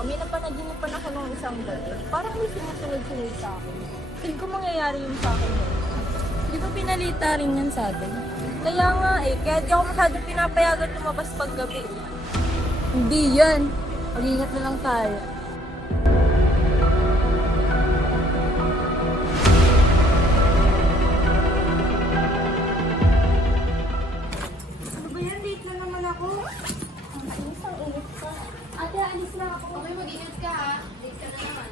lang, may napanaginipan ako ng isang gabi. Parang may sumusunod-sunod sa akin. Feel ko mangyayari yung sa akin yun. Di ba pinalita rin yan sa atin? Kaya nga eh, kaya di ako masyadong pinapayagan lumabas pag gabi. Hindi yan. Mag-ingat na lang tayo. Ano ba yan? Late na naman ako. Ang inis ang init ka. Ate, alis na ako. Okay, mag-ingat ka ha. Late ka na naman.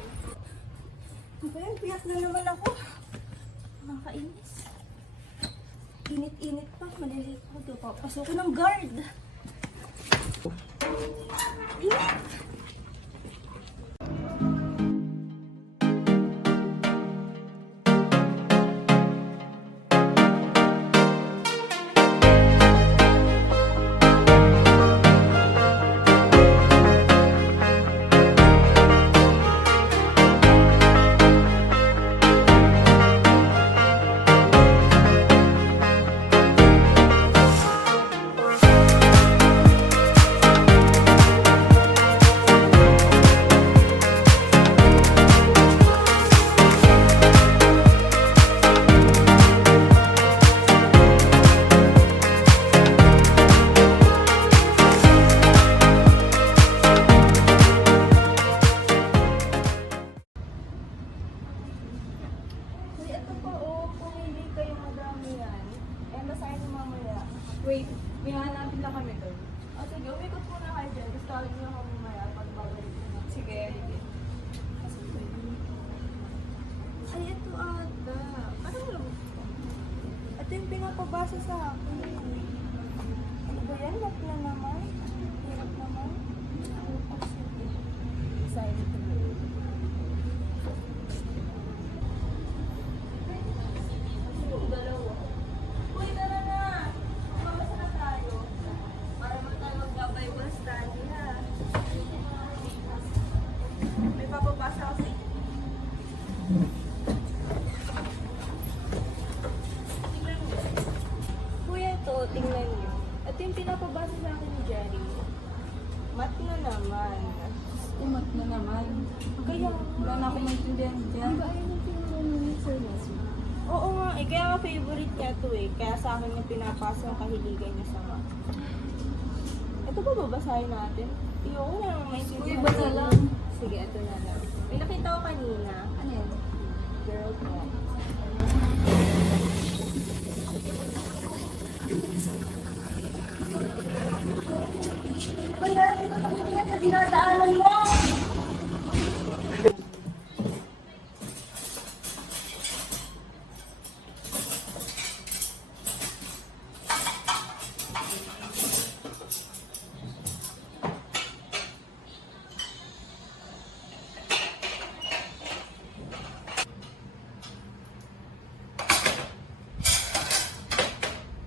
Ano ba yan? Piyak na naman ako. Nakakainis. Init-init pa. Malilate ako. Di pa pasukin ng guard. Init! Uy, ito pa oh, kung hindi kayo madami yan, eh basahin niyo mamaya. Wait, may hanapin lang kami doon. O sige, umikot muna kayo dyan. Gusto kawin niyo ako mamaya pag babalik na. Sige. Ay, ito ata. Ano lang? Ito yung pinapabasa sa akin. Ano ba yan? Lock na naman. Hirap naman. Oh, sige. Silent na. Yung dalawa. Uy, tara na! Magbabasa na tayo. Para naman tayo mag-Bible study, ha? May papabasa ako sa inyo. Tingnan mo. Kuya, ito, tingnan niyo. Ito yung pinapabasa sa akin ni Jerry. Mat na naman. Umat na naman. Kaya, Wala na akong maintindihan dyan. Di ba ayun yung tinuro ni Sir Leslie? Oo nga, eh, kaya nga favorite niya to eh. Kaya sa akin yung pinapasa yung kahiligan niya sa mat. Ito ba babasahin natin? Ayoko na naman maintindihan. Uy, basa lang. Sige, ito na lang. May nakita ko kanina. Ano yan? Girl talk. Wala, ito na dinadaanan mo!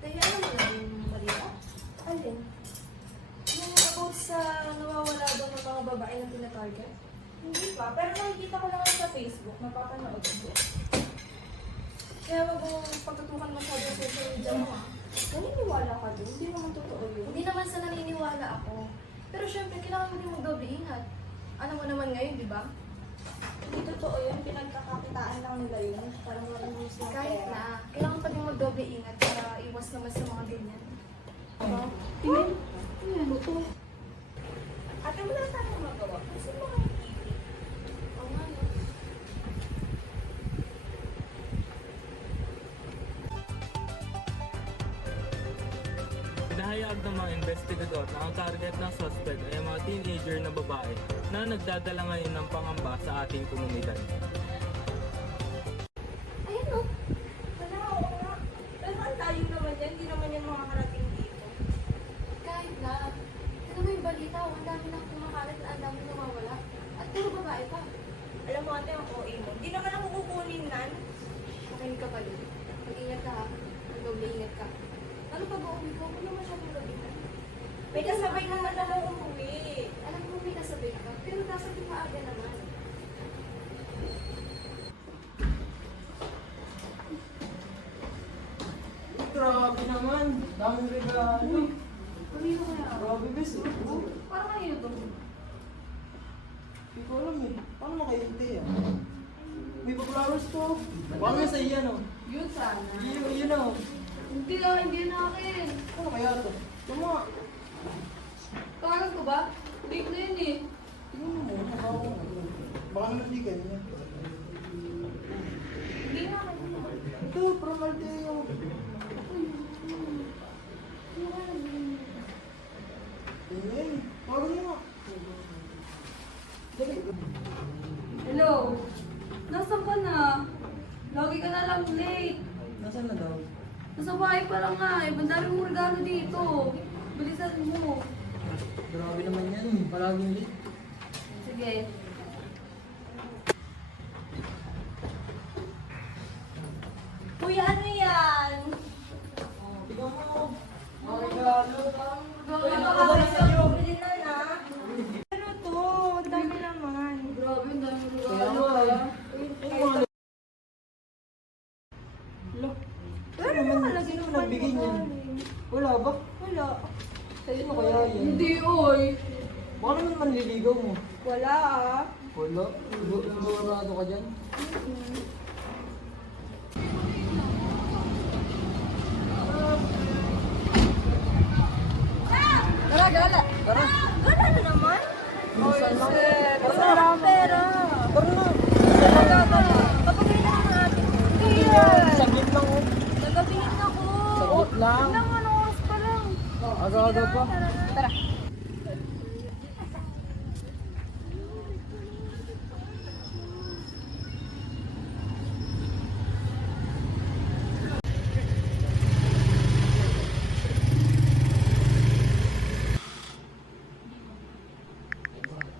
Kaya ano mo lang yung balita? Alin? Yung about sa nawawala daw ng mga babae na tinatarget? Hindi pa, pero nakikita ko lang sa Facebook, napapanood ko. Kaya wag mong pagtutukan masyado sa social media mo ha. Naniniwala ka doon? Hindi naman totoo yun. Hindi naman sa naniniwala ako. Pero syempre, kailangan mo din mag-doble ingat. Ano mo naman ngayon, di ba? Hindi totoo yun, pinagkakakitaan lang nila yun. Parang walang news ng Kahit pera. na, kailangan pa din mag-doble ingat para iwas naman sa mga ganyan. Diba? Tingin. Ayan, ito. Ate, wala tayong magawa. Kasi mga TV. Oo nga, no? Pinahayag ng mga investigador na ang target ng suspect ay mga teenager na babae na nagdadala ngayon ng pangamba sa ating komunidad. Ayun, no? Wala, oo nga. Pero ang tayo naman yan, hindi naman yan makakarating dito. Kahit na. Ano mo yung balita? Ang dami nang kumakalat na ang dami nawawala. At puro babae pa. Alam mo ate, ang OA mo. Hindi naman ako kukunin nan. Makinig ka pa din. Mag-ingat ka ha. Mag-doble ingat ka. Ano pag uuwi ko? Ano masyadong gabihan? May kasabay naman ako umuwi. Alam ko may kasabay ka, pero nasa maaga naman. Grabe naman. Daming regalo. Kanino kaya? Grabe, bes. Parang kanino to? Hindi ko alam eh. Paano mo kayo hindi ah? May pa-flowers to. Baka may sa iyan oh. Yun sana. Yun oh. Hindi ah, hindi na akin. Ano kaya to? Tama. Kakalan ko ba? Late na yun eh. Tingnan mo, baka naman di ganyan. Hindi na akin. Ito, from Aldeo. Tingnan, tawag mo nga. Dali. Hello? Nasaan ka na? Lagi ka na lang late. Nasaan na daw? Nasa bahay pa lang nga eh. Ang dami mong regalo dito. Bilisan mo. Grabe naman yan, palaging late. Sige. Kuya, ano yan? Tingnan mo. Mga regalo. Kuya, makakawin sa original na. Ano to? Ang dami naman. Grabe, ang dami mong Kaya regalo. nga eh. Lo, Pero naman, nakalagay sino naman nagbigay mo niyan? galing. Wala ba? Wala. Sino kaya yan? Hindi, oy. Baka naman manliligaw mo. Wala ah. Wala. Sigurado ka dyan? Tara, gala. Tara. Gala na naman. Minsan lang. Wala akong pera. Tara na. Kapagay na ang ating kuya. Saglit lang oh. Nagabingin ako. Saglit lang. Ilang ano oras pa lang. Aga-aga pa. Tara.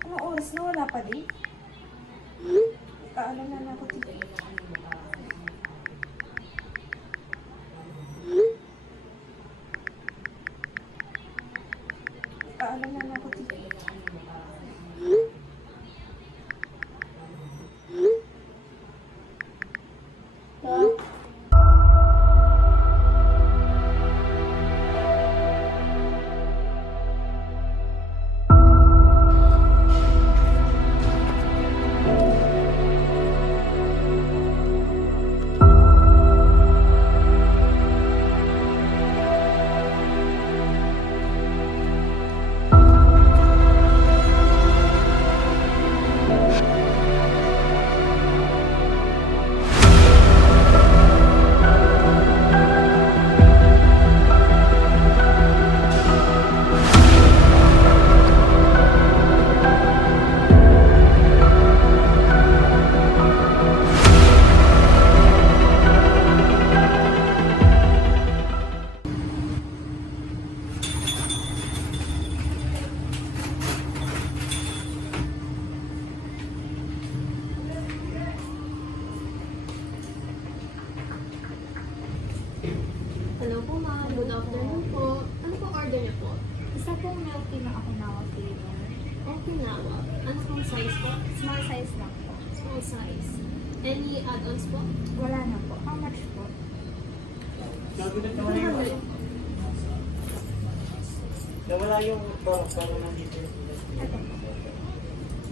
Anong oras na? Wala pa din? Kaalam na ako dito. Kaalam na ako dito. Hello po ma'am, good afternoon po. Ano po order niyo po? Isa pong milk tea na Okinawa flavor. Okinawa. Ano pong size po? Small size lang po. Small size. Any add-ons po? Wala na po. How much po? Nawala yung torok para nandito.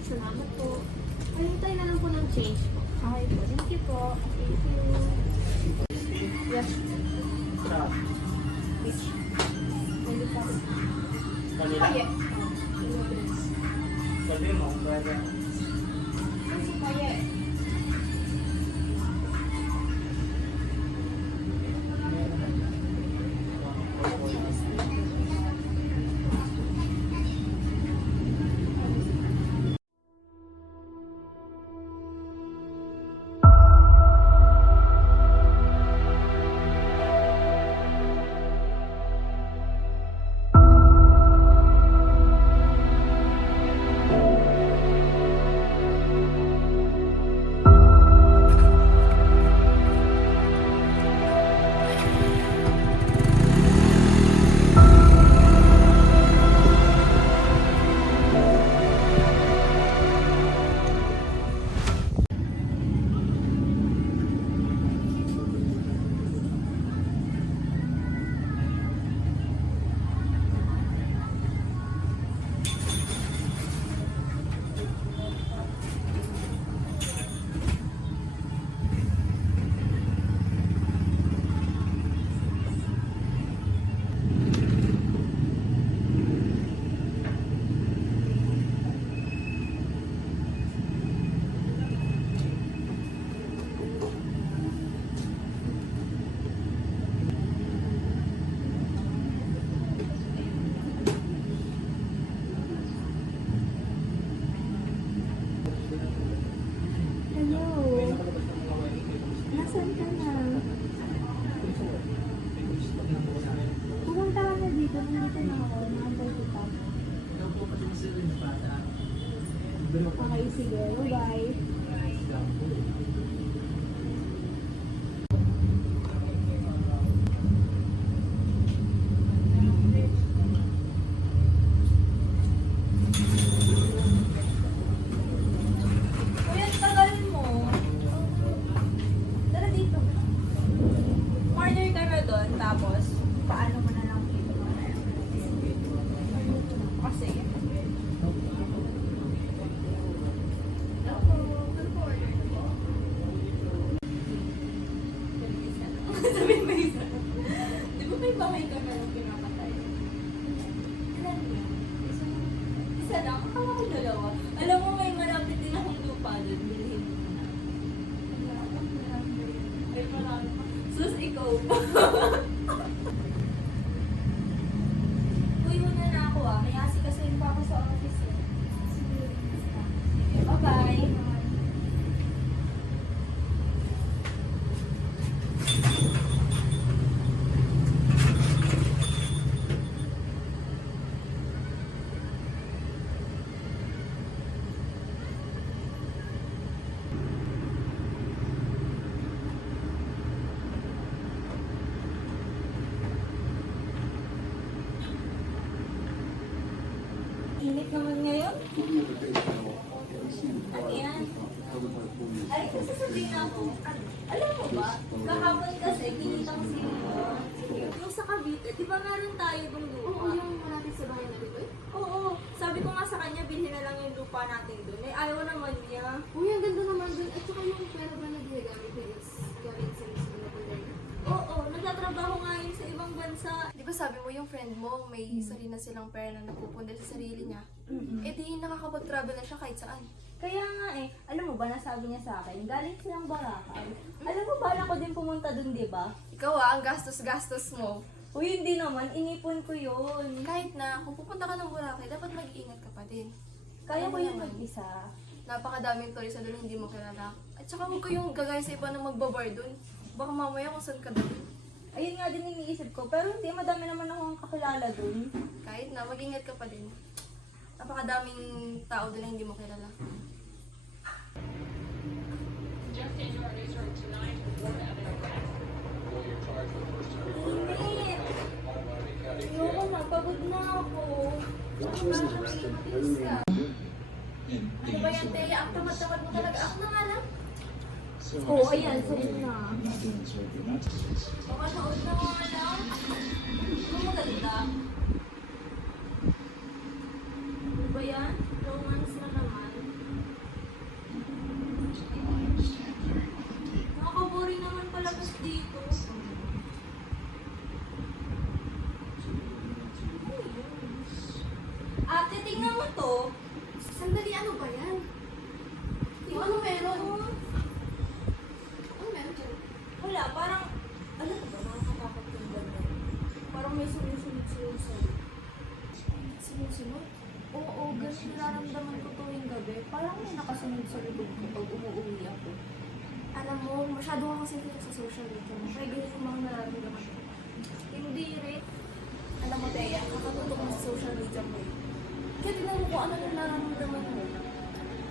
Salamat po. Pahintay na lang po ng change po. Okay po. Thank you po. Thank you. Yes. Sa Pwede po. kanila. Paye. Sabi mo, brother. Ano si Paye? Okay, sige. Bye-bye. Kuya, tagal mo. Tara dito. Order ka na doon, tapos paano mo na lang dito kasi sabihin mo isa. Di ba may bahay ka na lang pinapatay? Ilan yun? Isa lang? Akala ko dalawa. Alam mo, may malapit din akong lupa doon. Bilhin mo na. Ay, marami pa. Sus, ikaw pa. Uy, muna na ako ah. May asi kasi pa ako sa office eh. Sige, bye-bye. Init naman ngayon. Ano yan? Ay, sasabihin ako. Alam mo ba, kahapon kasi kinita ko si yung sa Cavite, di ba meron tayo dong lupa? Oo, yung malapit sa bahay na dito. Oo, sabi ko nga sa kanya, bilhin na lang yung lupa natin doon. Eh, ayaw naman niya. Uy, ang ganda naman dun. At saka yung pera ba na ginagamit ko is galing sa mismo na pandemya. Oo, nagtatrabaho nga yun sa ibang bansa. Di ba sabi mo yung friend mo, may sarili na silang pera na napupunta sa sarili niya? Eh di nakakapag-travel na siya kahit saan. Kaya nga eh, alam mo ba, nasabi niya sa akin, galing silang Boracay. Alam mo ba, ako din pumunta doon, di ba? Ikaw ang gastos-gastos mo. Uy, hindi naman, inipon ko yun. Kahit na, kung pupunta ka ng Boracay, dapat mag-iingat ka pa din. Kaya ko yun naman. mag-isa. Napakadaming turista doon hindi mo kilala. At saka huwag kayong gagaya sa iba na magbabar doon. Baka mamaya kung saan ka doon. Ayun nga din iniisip ko, pero hindi, madami naman akong kakilala doon. Kahit na, mag-ingat ka pa din. Napakadaming tao doon na hindi mo kilala. Init! Ayoko na, pagod na ako. Ano ba yan, Teya? Ang tamad-tamad mo talaga. Ako na nga lang. Oo, ayan, sarili na. Makanood na nga lang. Ano maganda? Ano ba yan? Romance na naman. Nakaka-boring naman palabas dito. Ate, tingnan mo to. Sandali, ano ba yan? Yung ano meron? Ano meron dyan? Wala, parang, alam mo ba, nakakatakot yung ganyan. Parang may sumusunod-sunod sa'yo. Sinusunod? Oo, ganun nararamdaman ko tuwing gabi. Parang may nakasunod sa likod ko pag umuwi ako. Alam mo, masyado ka kasi dito sa social media mo. Kaya ganyan yung mga nararamdaman ko. Hindi rin. Alam mo, Teya, kakatutok mo sa social media mo. Kaya tignan mo kung ano yung nararamdaman mo.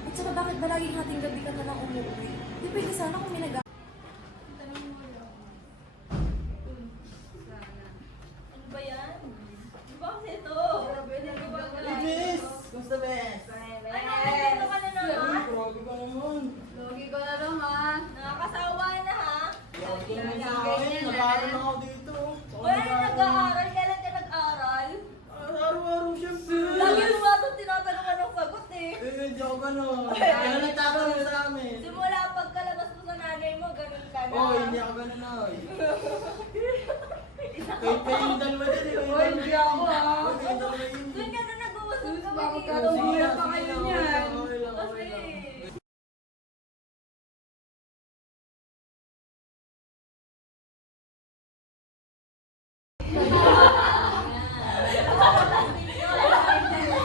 At saka bakit ba laging hating gabi ka na lang umuwi? Di pwede sana kung may nag- Ano ba yan? Di ba kasi ito? Miss! Gusto, Bes? Ano, nandito ka na naman? Grabe ka naman. Logi ko na naman. Nakakasawa na ha? Grabe ka naman sa akin. Nag-aaral lang ako dito. Wala na nag-aaral. Kailan ka nag-aaral? Araw-araw, syempre. Lagi mo nga itong tinatanong ka ng sagot eh. Hindi ako gano'n. Kaya nagtatanong sa amin. Simula pagkalabas mo sa nanay mo, ganun ka na. Oh, hindi ako gano'n na. Kayo yung dalawa din. Hindi ako ah. Doon ka na nag-uusap ka. Magkakaroon pa kayo niyan. Kasi,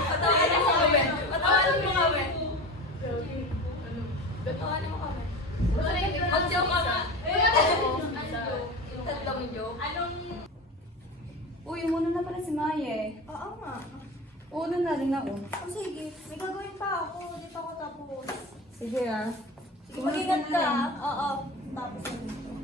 Patawanan mo kami. Patawanan mo kami. Patawanan mo kami. Mag-joke ka nga. Tatlong joke. anong... Uy, muna na pala si Maye. Oo nga. Una na rin ako. Oh, sige. May gagawin pa ako. Hindi pa ako tapos. Sige ah. Sige, mag-ingat ka. Oo. Tapos na dito.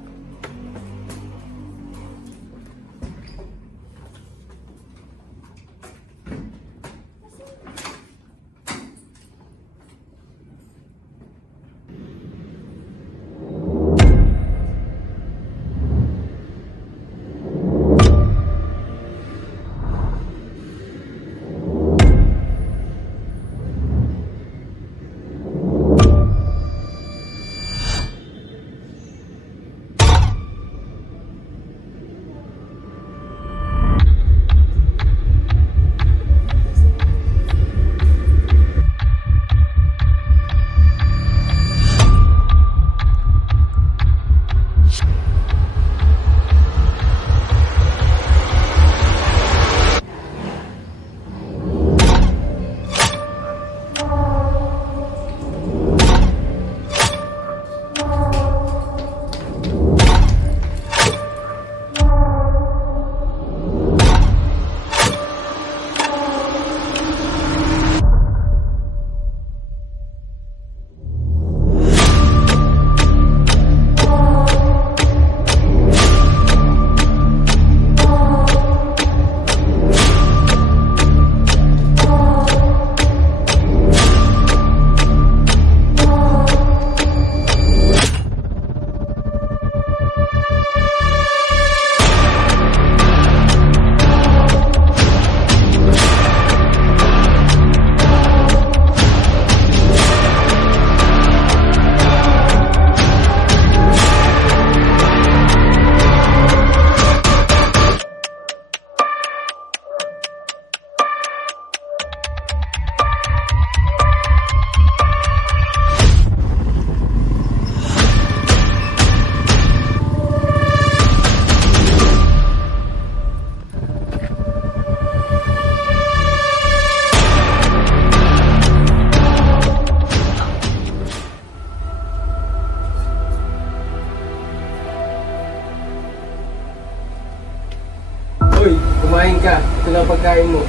Uy, kumain ka. Ito na ang pagkain mo.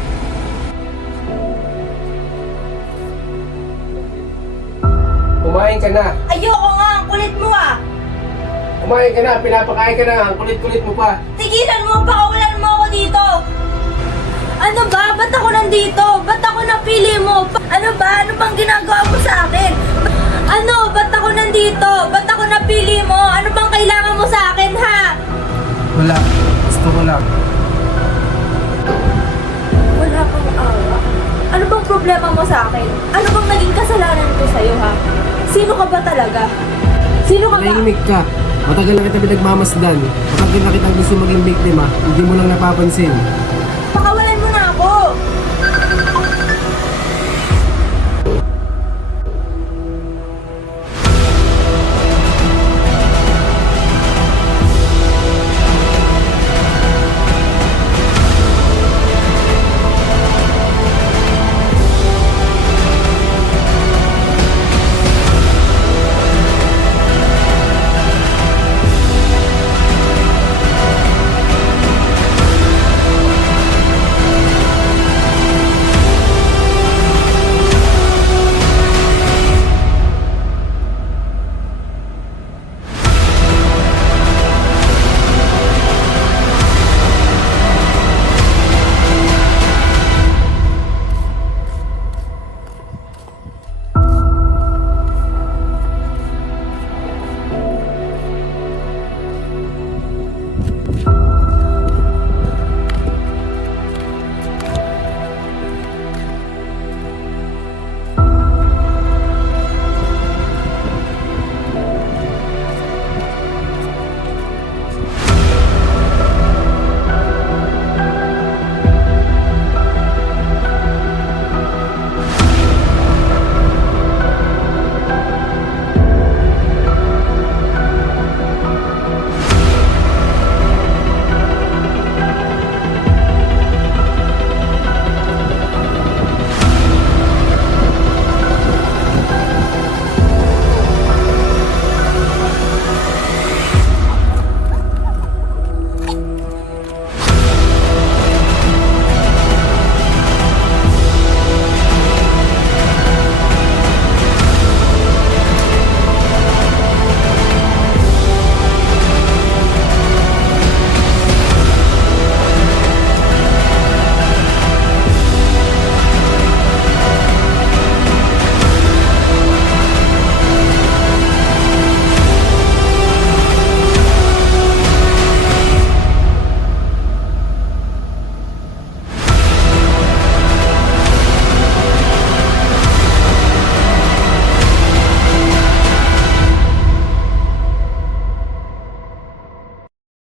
Kumain ka na. Ayoko nga! Ang kulit mo ah! Kumain ka na. Pinapakain ka na. Ang kulit-kulit mo pa. Tigilan mo! Pakawalan mo ako dito! Ano ba? Ba't ako nandito? Ba't ako napili mo? Ano ba? Ano bang ginagawa mo sa akin? Ano? Ba't ako nandito? Ba't ako napili mo? Ano bang kailangan mo sa akin, ha? Wala. Gusto ko lang. Wala kang awa. Ano bang problema mo sa akin? Ano bang naging kasalanan ko sa'yo, ha? Sino ka ba talaga? Sino ka ba? Nahimik ka. Matagal na kita pinagmamasdan. Matagal na kitang gusto maging biktima. Hindi mo lang napapansin.